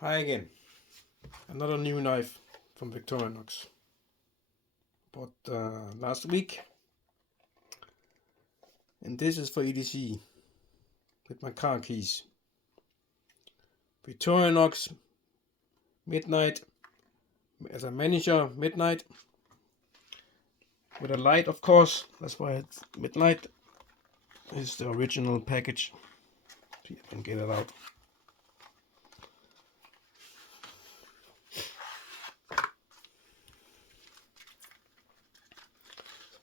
Hi again. Another new knife from Victorinox. Bought last week, and this is for EDC with my car keys. Victorinox Midnite as a miniature Midnite with a light, of course. That's why it's Midnite. This is the original package. See if I can get it out.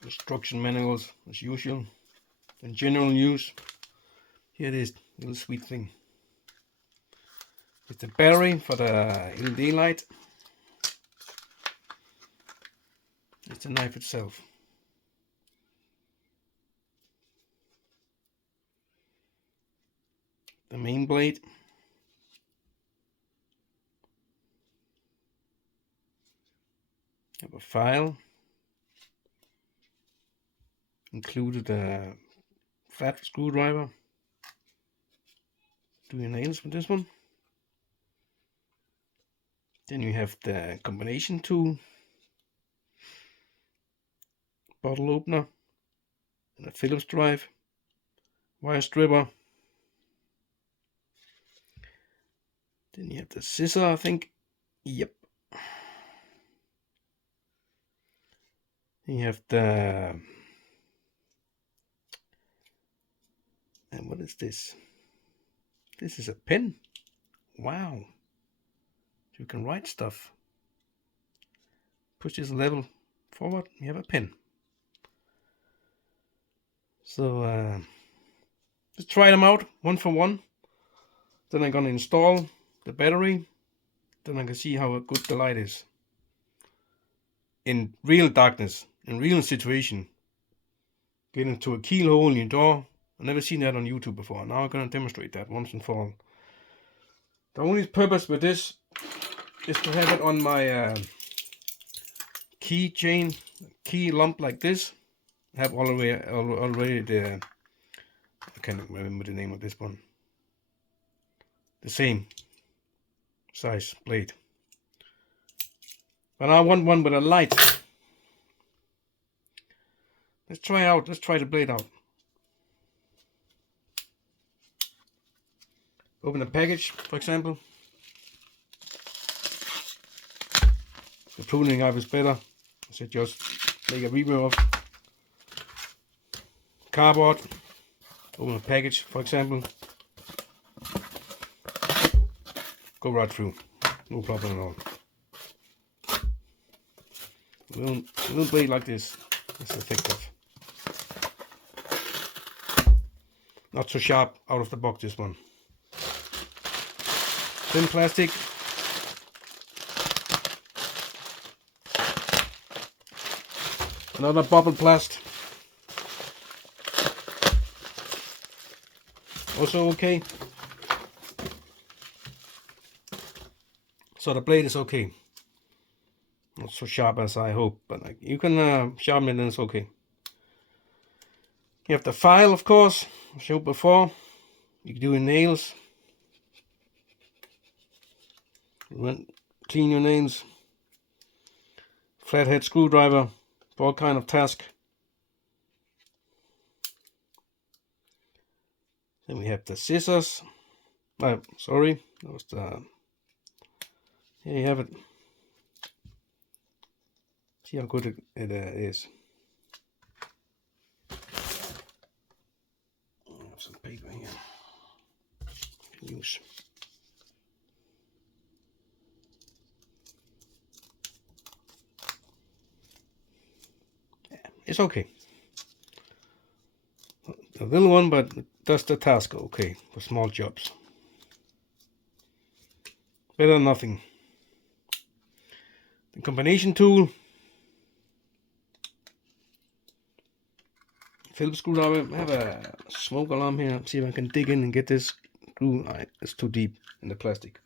Instruction manuals as usual. In general use, here it is, little sweet thing. It's the battery for the LED light. It's the knife itself. The main blade. Have a file. Included a flat screwdriver. Do your nails with this one. Then you have the combination tool, bottle opener, and a Phillips drive, wire stripper. Then you have the scissor, I think. Yep. Then you have the and what is this? This is a pen. Wow. You can write stuff. Push this level forward, you have a pen. So let's try them out one for one. Then I'm gonna install the battery. Then I can see how good the light is. In real darkness, in real situation. Get into a keyhole in your door. I've never seen that on YouTube before. Now I'm gonna demonstrate that once and for all. The only purpose with this is to have it on my keychain, key lump like this. I have already the, I can't remember the name of this one. The same size blade. But I want one with a light. Let's try the blade out. Open the package, for example. The pruning knife is better. I said just make a review of. Cardboard. Open the package, for example. Go right through. No problem at all. A little blade like this is effective. Not so sharp out of the box, this one. Thin plastic. Another bubble plast. Also okay. So the blade is okay. Not so sharp as I hope, but you can sharpen it and it's okay. You have the file, of course, I showed before. You can do your nails. Clean your nails. Flathead screwdriver for all kind of task. Then we have the scissors. Sorry, that was the. Here you have it. See how good it is. I have some paper here. I can use. Yeah, it's okay. A little one, but it does the task okay for small jobs. Better than nothing. The combination tool. Phillips screwdriver. I have a smoke alarm here. See if I can dig in and get this screw. It's too deep in the plastic.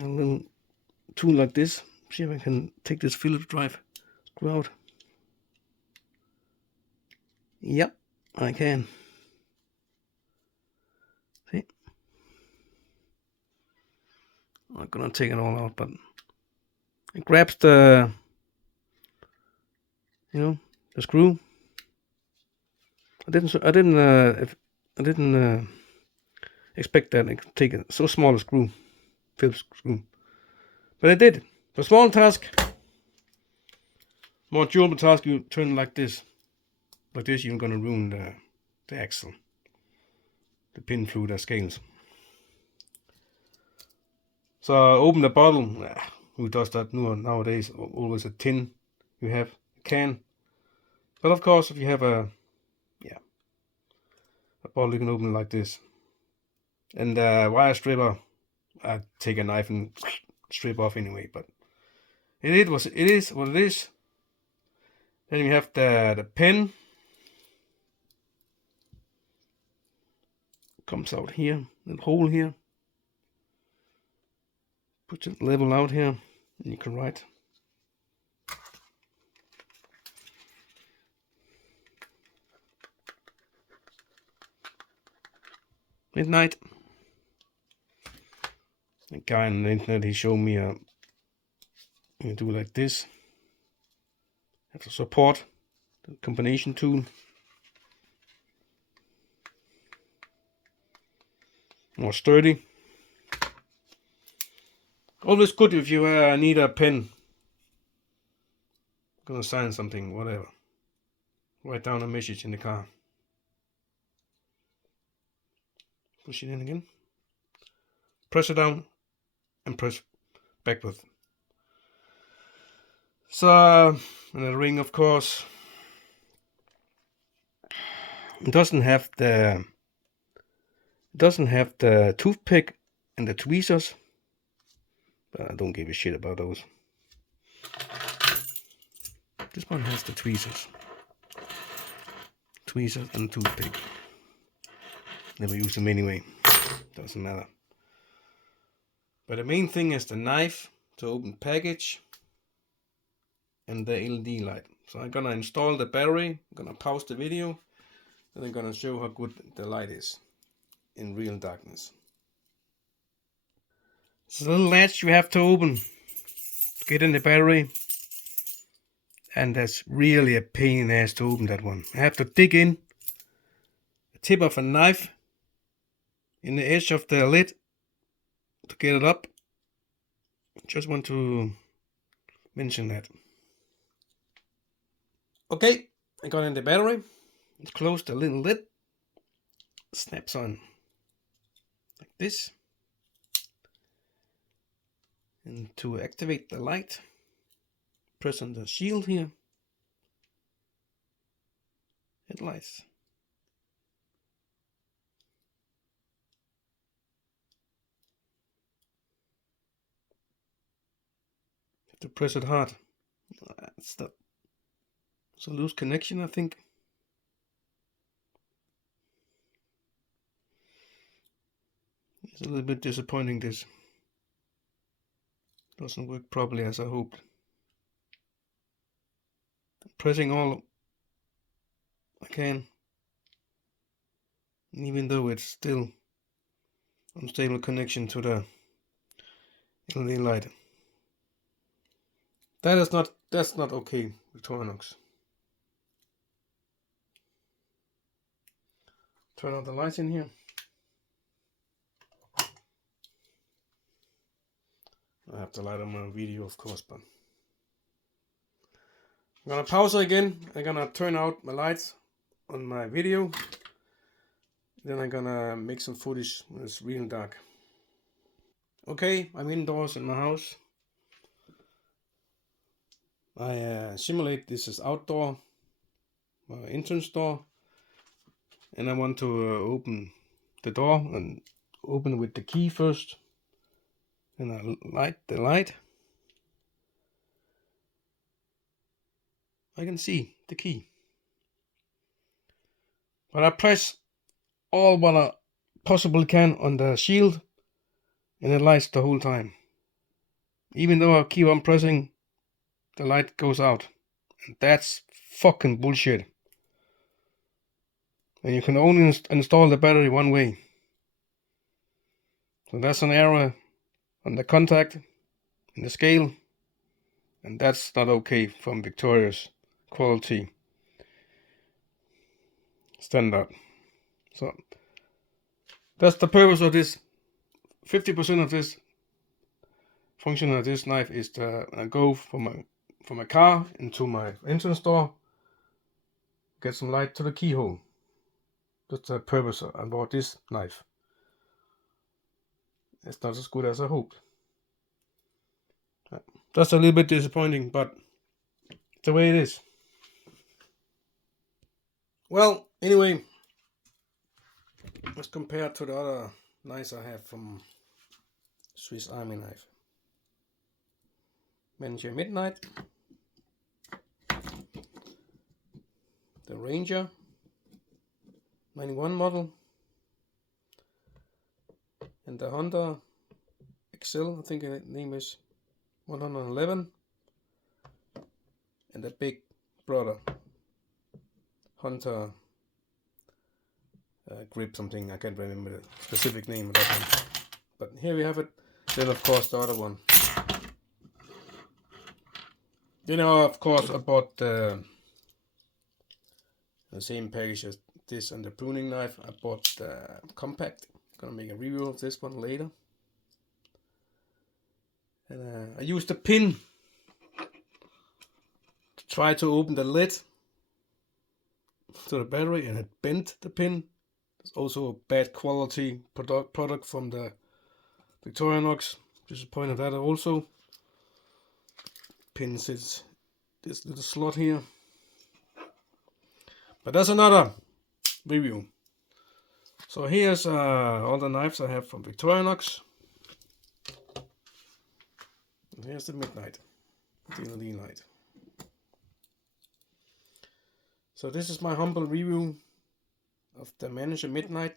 A little tool like this. See if I can take this Phillips drive screw out. Yep, I can. See? I'm not gonna take it all out, but it grabs the, the screw. I didn't expect that it could take so small a screw, Phillips screw, but I did. For small task, more durable task, you turn like this, you're gonna ruin the axle, the pin through the scales. So open the bottle. Who does that nowadays? Always a tin. You have a can, but of course, if you have a bottle, you can open it like this. And the wire stripper, I take a knife and strip off anyway. But it is what it is. Then we have the pen. Comes out here, little hole here. Put it level out here, and you can write. Midnite. A guy on the internet, he showed me you do like this. Have to support the combination tool. More sturdy. Always good if you need a pen. Gonna sign something, whatever. Write down a message in the car. Push it in again. Press it down and press backward. So, and the ring, of course. It doesn't have the toothpick and the tweezers, but I don't give a shit about those. This one has the tweezers and toothpick. Never use them anyway. Doesn't matter. But the main thing is the knife to open package and the LED light. So I'm gonna install the battery. I'm gonna pause the video, and I'm gonna show how good the light is in real darkness. It's a little latch you have to open to get in the battery, and that's really a pain in the ass to open that one. I have to dig in the tip of a knife in the edge of the lid to get it up. Just want to mention that. Okay, I got in the battery. Let's close the little lid. Snaps on like this. And to activate the light, press on the shield here. It lights. Have to press it hard. It's a loose connection, I think. It's a little bit disappointing. This doesn't work properly as I hoped. I'm pressing all I can, even though it's still unstable connection to the LED light. That's not okay, Victorinox. Turn on the lights in here. I have the light on my video, of course, but I'm gonna pause it again. I'm gonna turn out my lights on my video. Then I'm gonna make some footage when it's real dark. Okay, I'm indoors in my house. I simulate this is outdoor, entrance door, and I want to open the door and open with the key first. And I light the light. I can see the key. But I press all what I possibly can on the shield, and it lights the whole time. Even though I keep on pressing, the light goes out. And that's fucking bullshit. And you can only install the battery one way. So that's an error on the contact in the scale, and that's not okay from Victoria's quality standard. So that's the purpose of this. 50% of this function of this knife is to go from a car into my entrance door, get some light to the keyhole. That's the purpose about this knife. It's not as good as I hoped. That's a little bit disappointing, but it's the way it is. Well, anyway, let's compare to the other knives I have from Swiss Army Knife. Manager Midnite, the Ranger 91 model, and the Hunter XL, I think the name is 111, and the big brother Hunter grip something, I can't remember the specific name of that one, but here we have it. Then of course the other one. You know, of course I bought the same package as this and the pruning knife. I bought the compact. Gonna make a review of this one later. And I used a pin to try to open the lid to the battery, and it bent the pin. It's also a bad quality product from the Victorinox. Disappointed that also. Pin sits this little slot here. But that's another review. So here's all the knives I have from Victorinox. And here's the Midnite, the light. So this is my humble review of the Manager Midnite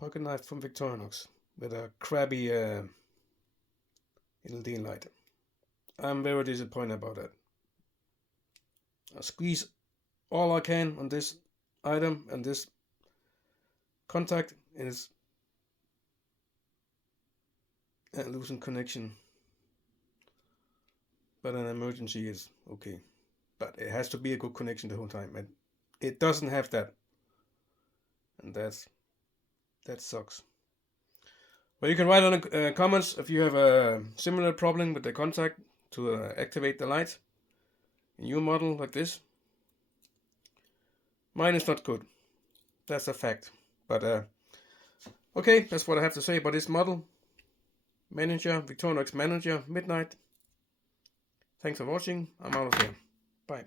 pocket knife from Victorinox with a crappy LED light. I'm very disappointed about that. I squeeze all I can on this item and this contact, and it's losing connection. But an emergency is okay. But it has to be a good connection the whole time, and it doesn't have that. And that sucks. But you can write on the comments if you have a similar problem with the contact to activate the light in your model like this. Mine is not good. That's a fact. But okay, that's what I have to say about this model. Victorinox Manager Midnite. Thanks for watching. I'm out of here. Bye.